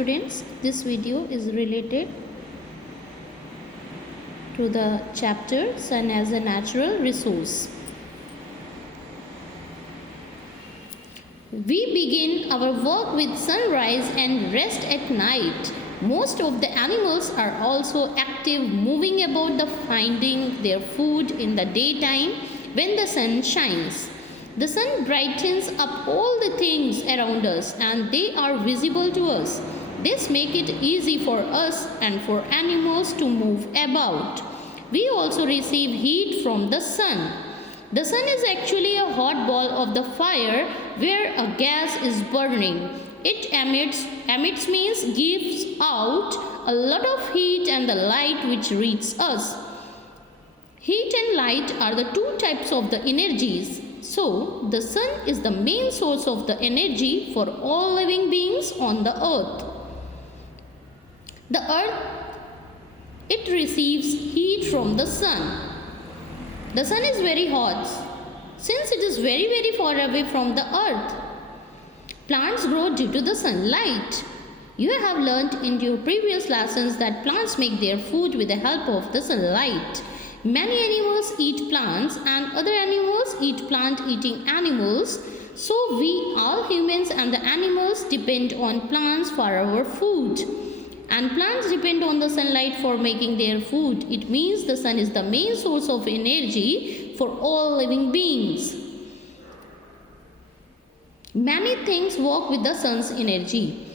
students, this video is related to the chapter Sun as a Natural Resource. We begin our work with sunrise and rest at night. Most of the animals are also active, moving about finding their food in the daytime when the sun shines. The sun brightens up all the things around us and they are visible to us. This makes it easy for us and for animals to move about. We also receive heat from the sun. The sun is actually a hot ball of the fire where a gas is burning. It emits means gives out a lot of heat and the light which reaches us. Heat and light are the two types of the energies. So, the sun is the main source of the energy for all living beings on the earth. The earth, it receives heat from the sun. The sun is very hot since it is very far away from the earth. Plants grow due to the sunlight. You have learnt in your previous lessons that plants make their food with the help of the sunlight. Many animals eat plants and other animals eat plant-eating animals. So we, all humans and the animals, depend on plants for our food. And plants depend on the sunlight for making their food. It means the sun is the main source of energy for all living beings. Many things work with the sun's energy.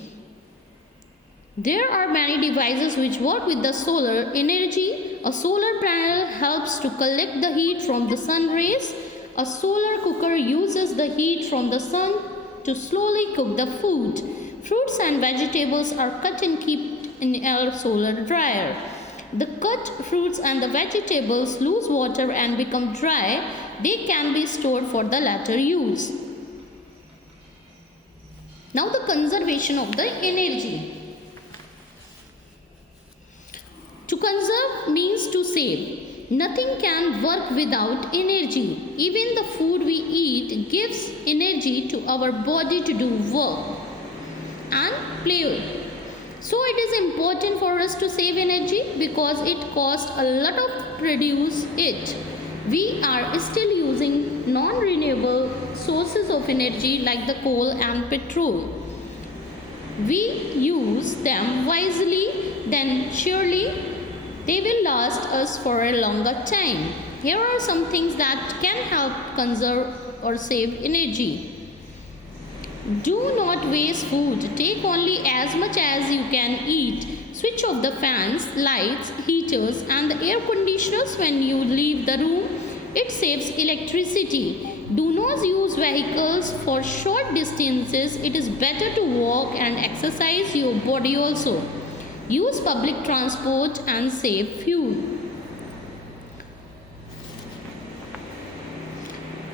There are many devices which work with the solar energy. A solar panel helps to collect the heat from the sun rays. A solar cooker uses the heat from the sun to slowly cook the food. Fruits and vegetables are cut and kept in a solar dryer. The cut fruits and the vegetables lose water and become dry. They can be stored for the later use. Now the conservation of the energy. To conserve means to save. Nothing can work without energy. Even the food we eat gives energy to our body to do work and play. So it is important for us to save energy because it costs a lot of produce it. We are still using non-renewable sources of energy like the coal and petrol. We use them wisely, then surely they will last us for a longer time. Here are some things that can help conserve or save energy. Do not waste food. Take only as much as you can eat. Switch off the fans, lights, heaters and the air conditioners when you leave the room. It saves electricity. Do not use vehicles for short distances. It is better to walk and exercise your body also. Use public transport and save fuel.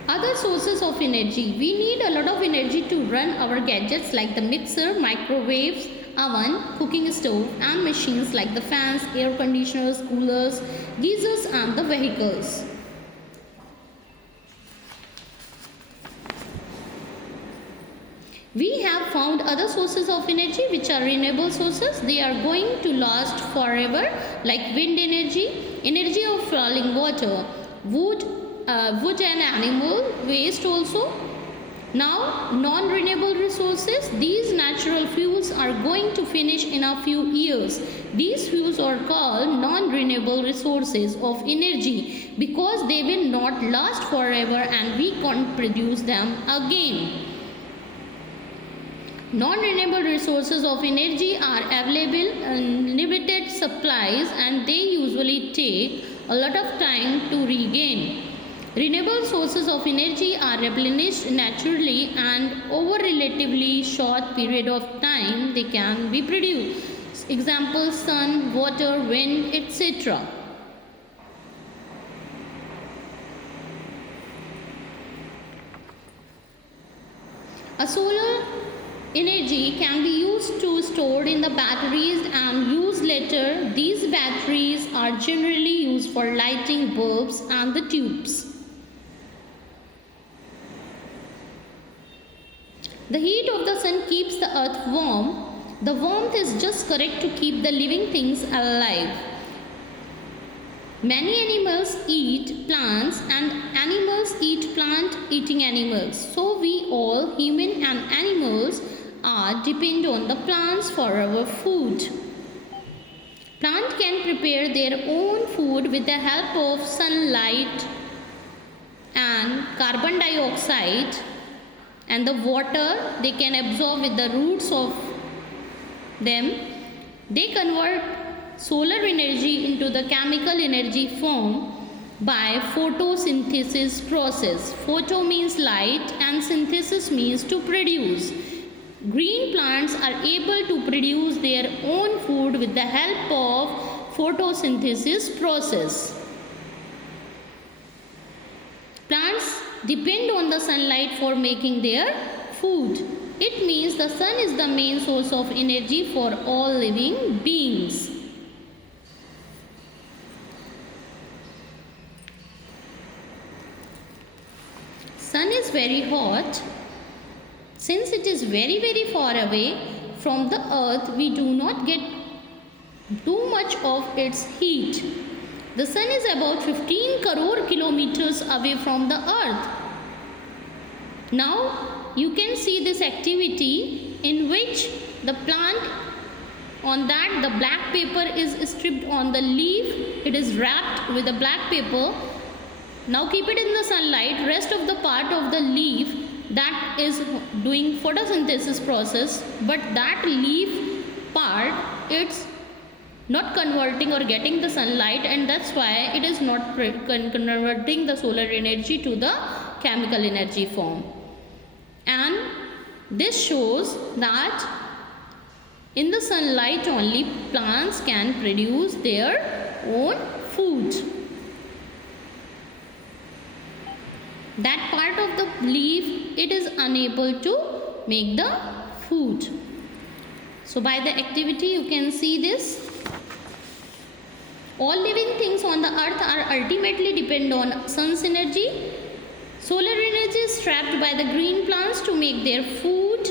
Other sources of energy. We need a lot of energy to run our gadgets like the mixer, microwaves, oven, cooking stove and machines like the fans, air conditioners, coolers, geysers and the vehicles. We have found other sources of energy which are renewable sources. They are going to last forever like wind energy, energy of falling water, wood and animal waste also. Now non-renewable resources. These natural fuels are going to finish in a few years. These fuels are called non-renewable resources of energy because they will not last forever and we can't produce them again. Non-renewable resources of energy are available in limited supplies and they usually take a lot of time to regain. Renewable sources of energy are replenished naturally and over relatively short period of time they can be produced. Example, sun, water, wind, etc. A solar energy can be used to stored in the batteries and used later. These batteries are generally used for lighting bulbs and the tubes. The heat of the sun keeps the earth warm. The warmth is just correct to keep the living things alive. Many animals eat plants and animals eat plant-eating animals. So we all, human and animals, are depend on the plants for our food. Plant can prepare their own food with the help of sunlight and carbon dioxide and the water they can absorb with the roots of them. They convert solar energy into the chemical energy form by photosynthesis process. Photo means light and synthesis means to produce. Green plants are able to produce their own food with the help of photosynthesis process. Plants depend on the sunlight for making their food. It means the sun is the main source of energy for all living beings. Sun is very hot. Since it is very far away from the earth, we do not get too much of its heat. The sun is about 15 crore kilometers away from the earth. Now you can see this activity in which the plant, on that the black paper is stripped on the leaf. It is wrapped with the black paper. Now keep it in the sunlight. Rest of the part of the leaf, that is doing photosynthesis process, but that leaf part, it's not converting or getting the sunlight, and that's why it is not converting the solar energy to the chemical energy form. And this shows that in the sunlight only plants can produce their own food. That part of the leaf, it is unable to make the food. So by the activity you can see this. All living things on the earth are ultimately depend on sun's energy. Solar energy is trapped by the green plants to make their food.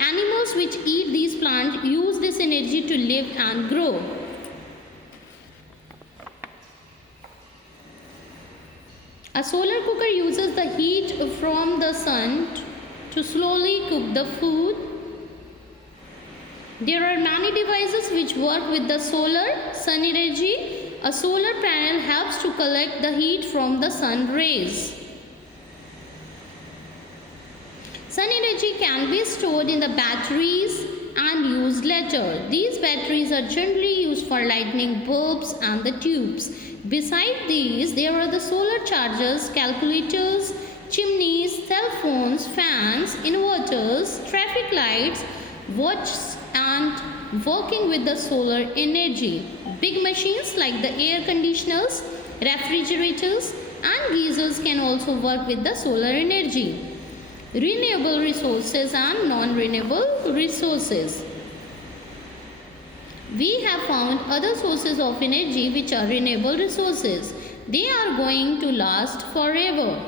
Animals which eat these plants use this energy to live and grow. A solar cooker uses the heat from the sun to slowly cook the food. There are many devices which work with the sun energy. A solar panel helps to collect the heat from the sun rays. Sun energy can be stored in the batteries and used later. These batteries are generally used for lighting bulbs and the tubes. Beside these, there are the solar chargers, calculators, chimneys, cell phones, fans, inverters, traffic lights, watches, and working with the solar energy. Big machines like the air conditioners, refrigerators, and geysers can also work with the solar energy. Renewable resources and non-renewable resources. We have found other sources of energy which are renewable resources. They are going to last forever.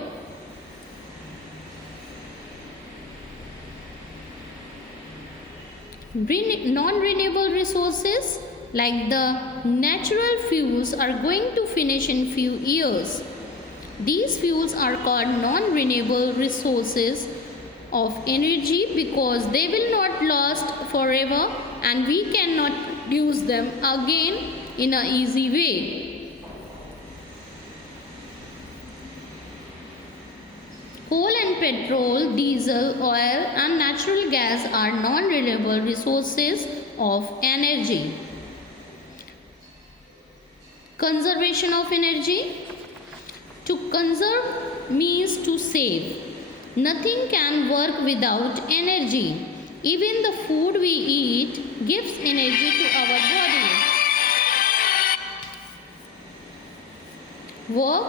Non-renewable resources like the natural fuels are going to finish in few years. These fuels are called non-renewable resources of energy because they will not last forever and we cannot use them again in an easy way. Coal and petrol, diesel, oil and natural gas are non-renewable resources of energy. Conservation of energy. To conserve means to save. Nothing can work without energy. Even the food we eat gives energy to our body. Work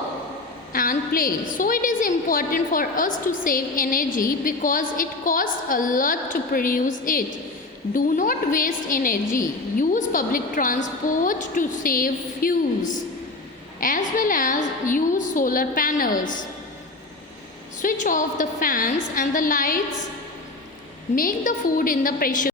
and play. So it is important for us to save energy because it costs a lot to produce it. Do not waste energy. Use public transport to save fuels, as well as use solar panels. Switch off the fans and the lights. Make the food in the pressure